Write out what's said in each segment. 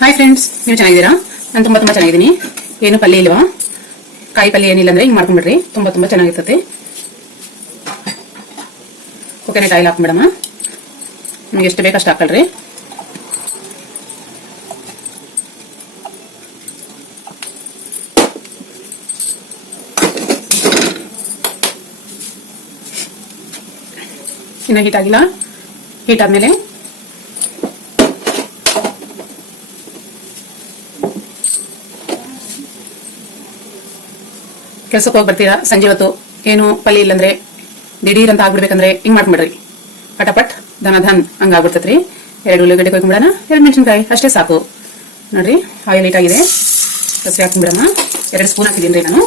Hi friends, ನೀವು ಚೆನ್ನಾಗಿದ್ದೀರಾ? ನಾನು ತುಂಬಾ ಚೆನ್ನಾಗಿದ್ದೀನಿ. ಏನು ಪಲ್ಯ ಇಲ್ವಾ? ಕಾಯಿ ಪಲ್ಯ ಏನಿಲ್ಲ ಅಂದ್ರೆ ಹಿಂಗೆ ಮಾಡ್ಕೊಂಡ್ಬಿಡ್ರಿ, ತುಂಬಾ ಚೆನ್ನಾಗಿರ್ತದೆ. ಕೊಕೊನಟ್ ಆಯಿಲ್ ಹಾಕ್ಬಿಡಮ್ಮ. ನಿಮ್ಗೆ ಎಷ್ಟು ಬೇಕು ಅಷ್ಟು ಹಾಕಲ್ರಿ. ಇನ್ನು ಹೀಟ್ ಆಗಿಲ್ಲ. ಹೀಟ್ ಆದ್ಮೇಲೆ ಕೆಲ್ಸಕ್ಕೆ ಹೋಗಿ ಬರ್ತೀರಾ, ಸಂಜೆ ಹೊತ್ತು ಏನು ಪಲ್ಯ ಇಲ್ಲಂದ್ರೆ ದಿಢೀರ್ ಅಂತ ಆಗ್ಬಿಡ್ಬೇಕಂದ್ರೆ ಹಿಂಗ್ ಮಾಡ್ಕೊಂಡ್ಬಿಡ್ರಿ, ಪಟಪಟ್ ಧನ್ ಹಂಗಾಗ್ಬಿಡ್ತೈತ್ರಿ. 2 ಉಳ್ಳಾಗಡ್ಡೆ ಕೊಯ್ಕೊಂಡ್ಬಿಡೋಣ, 2 ಮೆಣಸಿನ್ಕಾಯಿ ಅಷ್ಟೇ ಸಾಕು. ನೋಡ್ರಿ, ಆಯಿಲ್ ಹೀಟ್ ಆಗಿದೆ. ಸಾಸಿವೆ ಹಾಕೊಂಡ್ಬಿಡಮ್ಮ. 2 ಸ್ಪೂನ್ ಹಾಕಿದೀನಿ ನಾನು.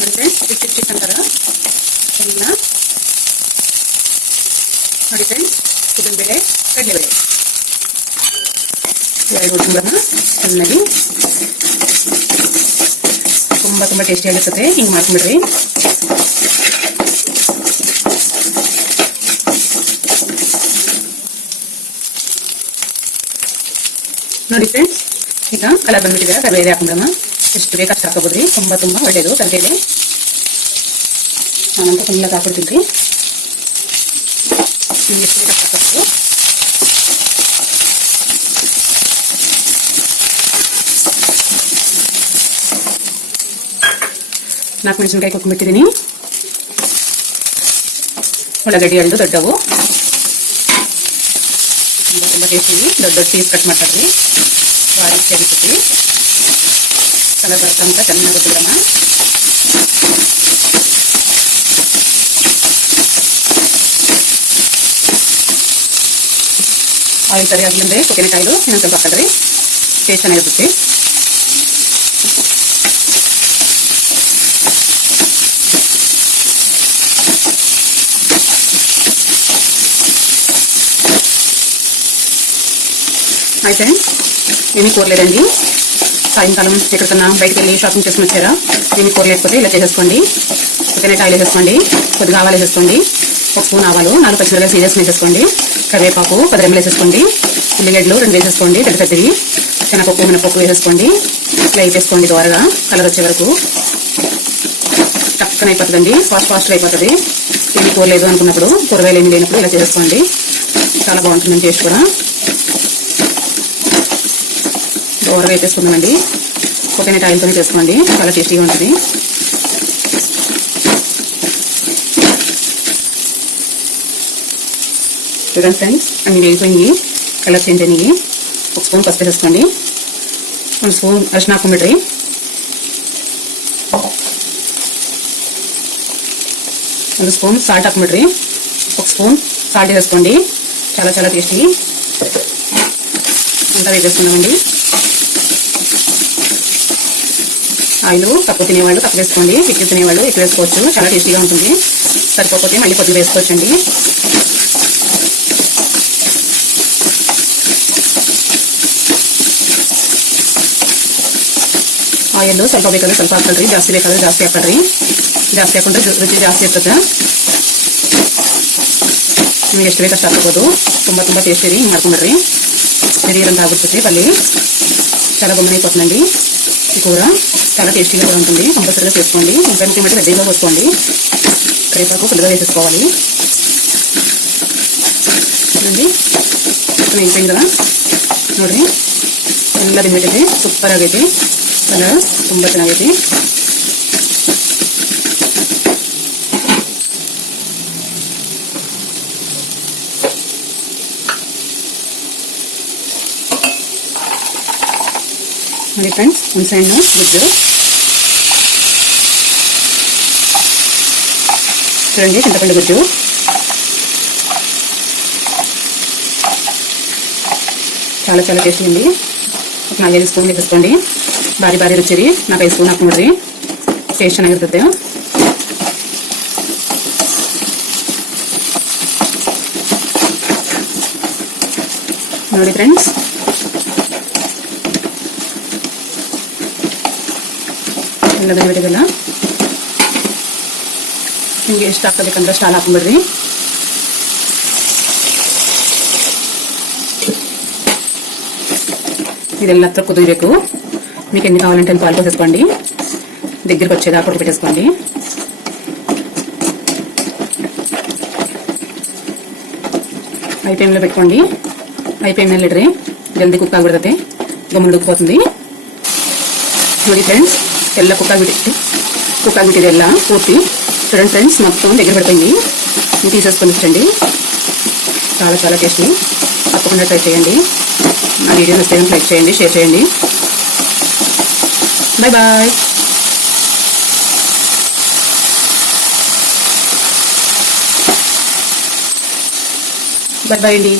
ನೋಡಿ ಚಿಕ್ಕ ಅಂತಾರ ಎಲ್ಲ ನೋಡಿ ಫ್ರೆಂಡ್ಸ್, ಉದ್ದಿನಬೇಳೆ, ಕಡಲೆಬೇಳೆ 2 ಹುಡ್ಕೊಂಡ್ಬಿಡೋಣ ಚೆನ್ನಾಗಿ. ತುಂಬಾ ಟೇಸ್ಟಿ ಆಗಿರ್ತದೆ, ಹಿಂಗೆ ಮಾಡ್ಕೊಂಡ್ಬಿಡ್ರಿ. ನೋಡಿ ಫ್ರೆಂಡ್ಸ್, ಈಗ ಕಲರ್ ಬಂದ್ಬಿಟ್ಟಿದೆ. ಕರಿಬೇಳೆ ಹಾಕೊಂಡ್ಬಿಡೋಣ. ಎಷ್ಟು ಬೇಕು ಅಷ್ಟು ಹಾಕೋಬೋದ್ರಿ. ತುಂಬಾ ಒಳ್ಳೇದು ಕರಿಬೇಳೆ. ನಾನಂತೂ ತುಂಬ ಹಾಕೊಡ್ತೀನಿ. ನಿಮ್ಗೆ ಎಷ್ಟು ಬೇಕು ಅಷ್ಟು ಹಾಕೋಬೋದು. ನಾಲ್ಕು ಮೆಣಸಿನ್ಕಾಯಿ ಕೊಟ್ಬಿಟ್ಟಿದ್ದೀನಿ. ಉಳ್ಳಾಗಡ್ಡಿ 2 ದೊಡ್ಡವು, ತುಂಬ ಟೇಸ್ಟಿ. ದೊಡ್ಡ ಪೀಸ್ ಕಟ್ ಮಾಡ್ತಾರ್ರಿ, ಭಾರಿ ಚೆನ್ನಾಗಿರ್ತೀವಿ. ಕಲರ್ ಬರ್ತಾ ಅಂತ ಚೆನ್ನಾಗಿ ಬಿಡೋಣ. ಆಯಿಲ್ ಸರಿ ಆಗಲಿಂದ್ರೆ ಕೊಕೊನಟ್ ಆಯಿಲು ಇನ್ನೊಂದು ಸ್ವಲ್ಪ ಹಾಕಿದ್ರಿ, ಟೇಸ್ಟ್ ಚೆನ್ನಾಗಿರುತ್ತೆ. అయితే ఏమి కూరలేదండి. సాయంకాలం ఎక్కడికన్నా బయటకు వెళ్ళి షాపింగ్ చేసుకుని వచ్చారా? ఏమి కూర లేకపోతే ఇలా చేసేసుకోండి. కొకొనట్ ఆయిల్ వేసేసుకోండి, కొద్దిగా ఆవాలు వేసేసుకోండి, 1 స్పూన్ ఆవాలు, 4 పచ్చిమిరపకాయలు సీరియస్ వేసేసుకోండి, కరివేపాకు 10 రెమ్మలు వేసేసుకోండి, ఉల్లిగడ్డలు 2 వేసేసుకోండి, పెద్దవి, శనగపప్పు మినపప్పు వేసేసుకోండి. ఇలా వేసేసుకోండి దోరగా కలర్ వచ్చే వరకు. టక్కన అయిపోతుందండి, ఫాస్ట్గా అయిపోతుంది. ఏమి కూర లేదు అనుకున్నప్పుడు, కూరగాయలు ఏమి లేనప్పుడు ఇలా చేసేసుకోండి. చాలా బాగుంటుందని టేస్ట్ కూడా. దోరగా వేసేసుకుందామండి. కోకోనట్ ఆయిల్తోనే చేసుకోండి, చాలా టేస్టీగా ఉంటుంది. చూడండి ఫ్రెండ్స్, అన్ని వేగిపోయి కలర్ చేంజ్ అయినాయి. 1 స్పూన్ పసుపు వేసుకోండి, 1 స్పూన్ అరిశిన ಹಾಕೊಂಡ್ಬಿಡ್ರಿ, 1 స్పూన్ సాల్ట్ ಹಾಕೊಂಡ್ಬಿಡ್ರಿ, 1 స్పూన్ సాల్ట్ వేసుకోండి. చాలా టేస్టీ. అంతా వేసేసుకుందామండి. ఆయిల్ తక్కువ తినేవాళ్ళు తక్కువ వేసుకోండి, ఎక్కువ తినేవాళ్ళు ఎక్కువ వేసుకోవచ్చు. చాలా టేస్టీగా ఉంటుంది. సరిపోతే మళ్ళీ కొద్దిగా వేసుకోవచ్చండి. ಆಯಿಲ್ ಸ್ವಲ್ಪ ಬೇಕಾದ್ರೆ ಸ್ವಲ್ಪ ಹಾಕೊಳ್ರಿ, ಜಾಸ್ತಿ ಬೇಕಾದ್ರೆ ಜಾಸ್ತಿ ಹಾಕೊಳ್ರಿ. ಜಾಸ್ತಿ ಹಾಕೊಂಡ್ರೆ ರುಚಿ ಜಾಸ್ತಿ ಇರ್ತದೆ. ನಿಮ್ಗೆ ಎಷ್ಟು ಬೇಕಷ್ಟು ಹಾಕೋಬೋದು. ತುಂಬ ಟೇಸ್ಟಿ ರೀ. ಹಿಂಗೆ ಮಾಡ್ಕೊಂಡ್ಬಿಡ್ರಿ, శరీరం తాగుతుంది పల్లి. చాలా గమ్మనైపోతుందండి ఈ కూర. చాలా టేస్టీగా కూడా ఉంటుంది. కంపల్సరీగా చేసుకోండి. ఇంకా ముఖ్యమంటే రెడీగా పోసుకోండి. కరివేపాకు ఫుల్గా వేసేసుకోవాలి. చూడండి, అయిపోయింది కదా. ನೋಡ್ರಿ, ಎಲ್ಲ ಬೆಂದ್ಬಿಟ್ಟಿದೆ. ಸೂಪರ್ ಆಗೈತಿ. ಕಲರ್ ತುಂಬ ಚೆನ್ನಾಗೈತಿ. ನೋಡಿ ಫ್ರೆಂಡ್ಸ್, ಹುಣಸೆಹಣ್ಣು ಗುಜ್ಜು చూడండి, చింతపండు గుజ్జు చాలా టేస్టీ ఉంది. ఒక 4-5 స్పూన్ వేసుకోండి. ಭಾರಿ ರುಚಿ. 4-5 ಸ್ಪೂನ್ ಹಾಕೊಂಡ್ರಿ, ಟೇಸ್ಟ್ ಚೆನ್ನಾಗಿರ್ತದೆ. ನೋಡಿ ಫ್ರೆಂಡ್ಸ್, ಎಲ್ಲ ಬೆಂದ್ಬಿಟ್ಟಿದೆಲ್ಲ. ನಿಮಗೆ ಎಷ್ಟು ಹಾಕೋಬೇಕಂದ್ರೆ ಅಷ್ಟು ಹಾಲು ಹಾಕೊಂಡ್ಬಿಡ್ರಿ. ಇದೆಲ್ಲ ಹತ್ರ ಕುದಿಬೇಕು. మీకు ఎన్ని కావాలంటే పాలు పోసేసుకోండి. దగ్గరికి వచ్చేదాకా ఉడకబెట్టేసుకోండి. ಹೈ ಫ್ಲೇಮ್లో పెట్టుకోండి. ಹೈ ಫ್ಲೇಮ್ನಲ್ಲಿ ಇಡ್ರಿ, ಜಲ್ದಿ ಕುಕ್ ಆಗಿಬಿಡ್ತೈತೆ, ಗಮ್ಮನ ಉಡುಕ್ಕೋతుంది. ನೋಡಿ ಫ್ರೆಂಡ್ಸ್, ಎಲ್ಲ కుక్ ಆಗಿಬಿಟ್ಟಿದೆ ಎಲ್ಲ పూర్తి. చూడండి ఫ్రెండ్స్, మొత్తం దగ్గర పడిపోయింది. ఇది తీసేసుకొని వచ్చండి. చాలా చాలా టేస్టీ. తప్పకుండా ట్రై చేయండి. నా వీడియో నచ్చితే లైక్ చేయండి, షేర్ చేయండి. Bye bye. బాయ్ బాయ్ అండి.